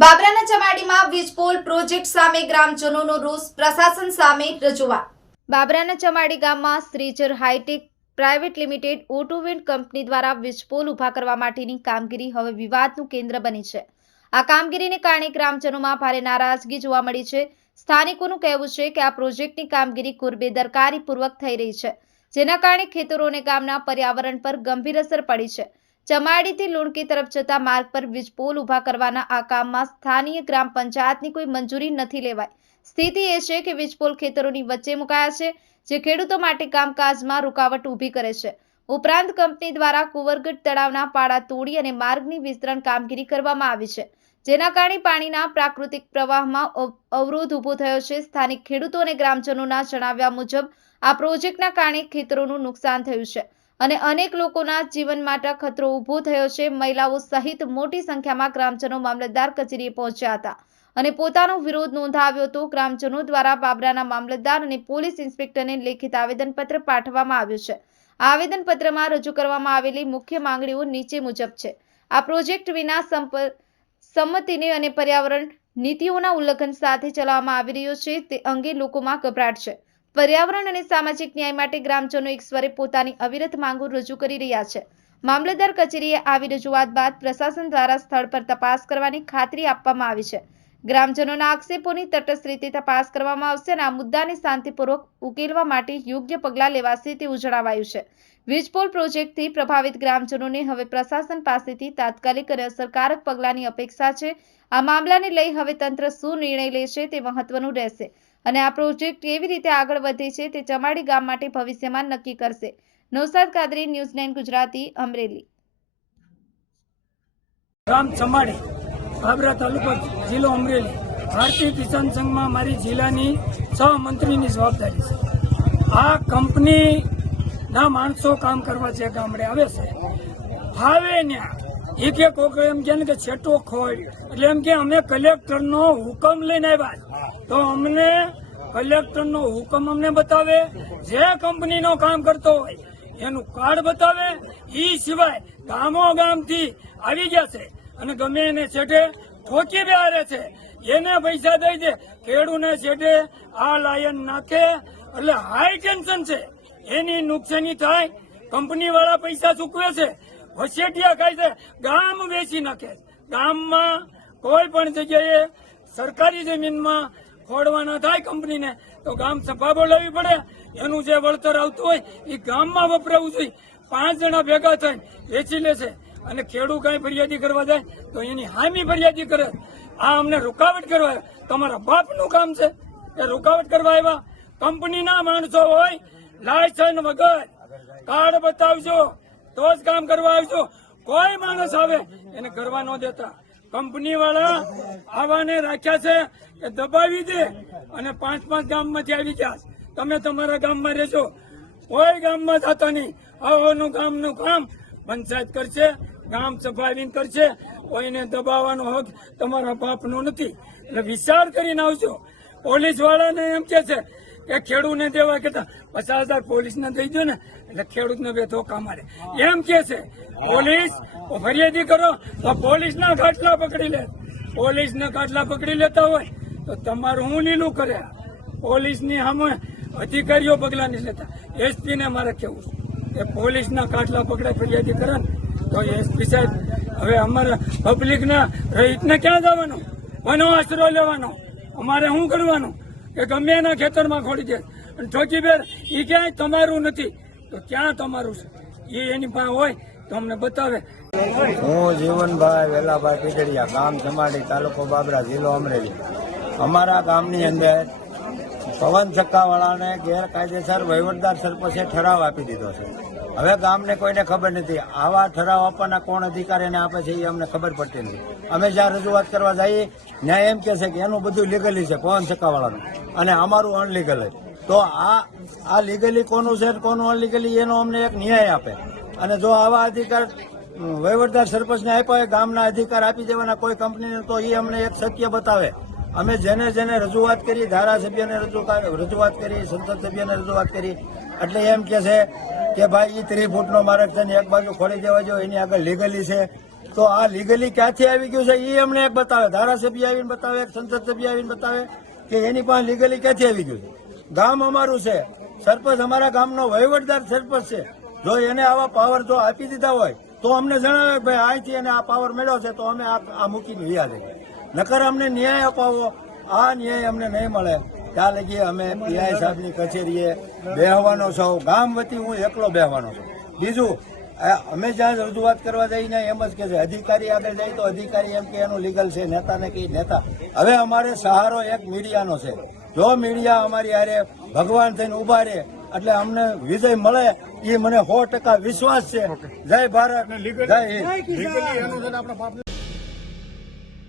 બાબરાના ચમાડીમાં વીજપોલ project સામે ગ્રામજનોનો રોષ, પ્રશાસન સામે રજૂઆત। બાબરાના ચમાડી ગામમાં Shrichar hi tech private limited auto wind company દ્વારા વીજપોલ ઊભા કરવા માટેની કામગીરી હવે વિવાદનું કેન્દ્ર બની છે। આ કામગીરીને કારણે ગ્રામજનોમાં ભારે નારાજગી જોવા મળી છે। સ્થાનિકોનું કહેવું છે કે આ પ્રોજેક્ટની કામગીરી બેદરકારીપૂર્વક થઈ રહી છે, જેના કારણે ખેતરો અને ગામના પર્યાવરણ પર ગંભીર અસર પડી છે। ચમાડીથી લુણકી તરફ જતા માર્ગ પર વીજપોલ ઊભા કરવાના આ કામમાં સ્થાનિય ગ્રામ પંચાયતની કોઈ મંજૂરી નથી લેવાઈ। સ્થિતિ એ છે કે વીજપોલ ખેતરોની વચ્ચે મુકાયા છે, જે ખેડૂતો માટે કામકાજમાં રૂકાવટ ઊભી કરે છે। ઉપરાંત કંપની દ્વારા કુંવરગઢ તળાવના પાડા તોડી અને માર્ગની વિસ્તરણ કામગીરી કરવામાં આવી છે, જેના કારણે પાણીના પ્રાકૃતિક પ્રવાહમાં અવરોધ ઊભો થયો છે। સ્થાનિક ખેડૂતો અને ગ્રામજનોના જણાવ્યા મુજબ આ પ્રોજેક્ટના કારણે ખેતરોનું નુકસાન થયું છે અને અનેક લોકોના જીવન માટે ખતરો ઊભો થયો છે। મહિલાઓ સહિત મોટી સંખ્યામાં ગ્રામજનો મામલતદાર કચેરીએ પહોંચ્યા હતા અને પોતાનો વિરોધ નોંધાવ્યો હતો। ગ્રામજનો દ્વારા બાબરાના મામલતદાર અને પોલીસ ઇન્સ્પેક્ટરને લેખિત આવેદનપત્ર પાઠવવામાં આવ્યું છે। આ આવેદનપત્રમાં રજૂ કરવામાં આવેલી મુખ્ય માંગણીઓ નીચે મુજબ છે। આ પ્રોજેક્ટ વિના સંમતિને અને પર્યાવરણ નીતિઓના ઉલ્લંઘન સાથે ચલાવવામાં આવી રહ્યો છે, તે અંગે લોકોમાં ગભરાટ છે। પર્યાવરણ અને સામાજિક ન્યાય માટે ગ્રામજનો એક સ્વરે પોતાની અવિરત માંગો રજૂ કરી રહ્યા છે। મામલતદાર કચેરીએ આવી રજૂઆત બાદ પ્રશાસન દ્વારા સ્થળ પર તપાસ કરવાની ખાતરી આપવામાં આવી છે। ગ્રામજનોના આક્ષેપોની તટસ્થ રીતે તપાસ કરવામાં આવશે અને આ મુદ્દાને શાંતિપૂર્વક ઉકેલવા માટે યોગ્ય પગલાં લેવાશે તેવું જણાવાયું છે। વીજપોલ પ્રોજેક્ટથી પ્રભાવિત ગ્રામજનોને હવે પ્રશાસન પાસેથી તાત્કાલિક અને અસરકારક પગલાંની અપેક્ષા છે। આ મામલાને લઈ હવે તંત્ર શું નિર્ણય લે છે તે મહત્વનું રહેશે અને આ પ્રોજેક્ટ કેવી રીતે આગળ વધે છે તે ચમાડી ગામ માટે ભવિષ્યમાં નક્કી કરશે। નૌશાદ કાદરી, ન્યૂઝ 9 ગુજરાતી, અમરેલી। ગામ ચમાડી, બાબરા તાલુકો, જિલ્લો અમરેલી। ભારતીય કિસાન સંઘમાં મારી જિલ્લાની સહમંત્રીની જવાબદારી છે। આ કંપનીના માણસો કામ કરવા જે ગામડે આવે છે, હવે ત્યાં એક કોક એમ કે છેટો ખોડ, એટલે એમ કે અમે કલેક્ટરનો હુકમ લઈને આવ્યા, તો અમને કલેક્ટરનો હુકમ અમને બતાવે, જે કંપનીનો કામ કરતો હોય એનું કાર્ડ બતાવે, એ સિવાય ગામો ગામથી આવી ગયા છે અને ગમે એને છેટે ઠોકી બેહારે છે, એને પૈસા દઈ દે, ખેડૂને છેટે આ લાયન નાખે એટલે હાઈ ટેન્શન છે, એની નુકસાની થાય, કંપની વાળા પૈસા ચૂકવે છે, વસેટિયા ખાય છે, ગામ વેચી નાખે। ગામમાં કોઈ પણ જગ્યાએ સરકારી જમીનમાં ખોડવાના થાય કંપનીને તો ગામ સભા બોલાવવી પડે, એનું જે વળતર આવતું હોય એ ગામમાં વપરાવું જોઈએ। 5 જણા ભેગા થઈને વેચી લેશે અને ખેડૂત કઈ ફરિયાદી કરવા જાય તો એની હામી ફરિયાદી કરે। આ અમને રૂકાવટ કરવા આવ્યા, તમારા બાપનું કામ છે એ રૂકાવટ કરવા આવ્યા। કંપનીના માણસો હોય, લાયસન્સ વગર કાર્ડ બતાવજો તો જ કામ કરવા આવજો, કોઈ માણસ આવે એને કરવા ન દેતા। કંપની વાળા આવાને રાખ્યા છે કે દબાવી દે અને 5-5 ગામમાંથી આવી ગયા, તમે તમારા ગામમાં રહેજો, કોઈ ગામમાં થતા નહીં। આવાનું ગામનું કામ પંચાયત કરશે, ગામ સફાઈ કરશે, કોઈને દબાવવાનો હક તમારા બાપનો નથી, એટલે વિચાર કરીને આવજો। પોલીસ વાળાને એમ કે છે કે ખેડૂતને દેવા કેતા 50,000 પોલીસને દઈ દો ને એટલે ખેડૂતને બે ધોકા મારે, એમ કે છે પોલીસ ફરિયાદી કરો તો પોલીસના ખાટલા પકડી લે, પોલીસના ખાટલા પકડી લેતા હોય તો તમારું હું લીલું કરે। પોલીસની સામે અધિકારીઓ પગલા નથી લેતા। એસપી ને મારે કેવું કે પોલીસના ખાટલા પકડે ફરિયાદી કરે ને તો એસપી સાહેબ હવે અમારા પબ્લિકના રહીતને ક્યાં જવાનું, કોનો આશરો લેવાનો, અમારે શું કરવાનું કે ગમે એના ખેતરમાં ખોડી દે અને ઠોકી બેર, એ ક્યાંય તમારું નથી તો ક્યાં તમારું છે, એ એની પાસે હોય તો અમને બતાવે। હું જીવનભાઈ વેલાભાઈ પીગડિયા, ગામ ચમાડી, તાલુકો બાબરા, જિલ્લો અમરેલી। અમારા ગામની અંદર પવન ચક્કાવાળાને ગેરકાયદેસર વહીવટદાર સરપંચે ઠરાવ આપી દીધો છે। હવે ગામને કોઈને ખબર નથી આવા ઠરાવ આપવાના કોણ અધિકાર એને આપે છે એ અમને ખબર પડતી નથી। અમે જ્યાં રજૂઆત કરવા જઈએ ન્યાય એમ કે છે કે એનું બધું લીગલી છે પવન ચક્કાવાળાનું અને અમારું અનલીગલ છે, તો આ લીગલી કોનું છે કોનું અનલીગલી એનો અમને એક ન્યાય આપે। અને જો આવા અધિકાર વહીવટદાર સરપંચને આપ્યા હોય ગામના અધિકાર આપી દેવાના કોઈ કંપનીને, તો એ અમને એક સત્ય બતાવે। અમે જેને રજૂઆત કરી, ધારાસભ્યને રજૂઆત કરી, સંસદ સભ્યને રજૂઆત કરી, એટલે એમ કે છે કે ભાઈ એ 30 ફૂટનો માર્ગ છે ને એક બાજુ ખોલી દેવા જો, એની આગળ લીગલી છે, તો આ લીગલી ક્યાંથી આવી ગયું છે એ અમને એક બતાવે, ધારાસભ્ય આવીને બતાવે, એક સંસદ સભ્ય આવીને બતાવે કે એની પાસે લીગલી ક્યાંથી આવી ગયું છે. ગામ અમારું છે, સરપંચ અમારા ગામનો વહીવટદાર સરપંચ છે. જો એને આવા પાવર જો આપી દીધા હોય તો અમને જણાવે કે ભાઈ અહીંથી એને આ પાવર મળ્યો છે તો અમે આ મૂકીને વ્યા જઈએ. નકર અમને ન્યાય અપાવો, આ ન્યાય અમને નહીં મળે ત્યાં લગી અમે પીઆઈ સાહેબની કચેરીએ બેહવાનો છું. ગામ વતી હું એકલો બેહવાનો છું. બીજું અમે જ્યાં રજૂઆત કરવા જઈને એમ જ કે છે, અધિકારી આગળ જાય તો અધિકારી એમ કે એનું લીગલ છે, નેતાને કઈ નેતા. હવે અમારે સહારો એક મીડિયાનો છે. જો મીડિયા અમારી હારે ભગવાન થઈને ઉભા રહે એટલે અમને વિજય મળે એ મને 100% વિશ્વાસ છે. જય ભારત, જય હિન્દ.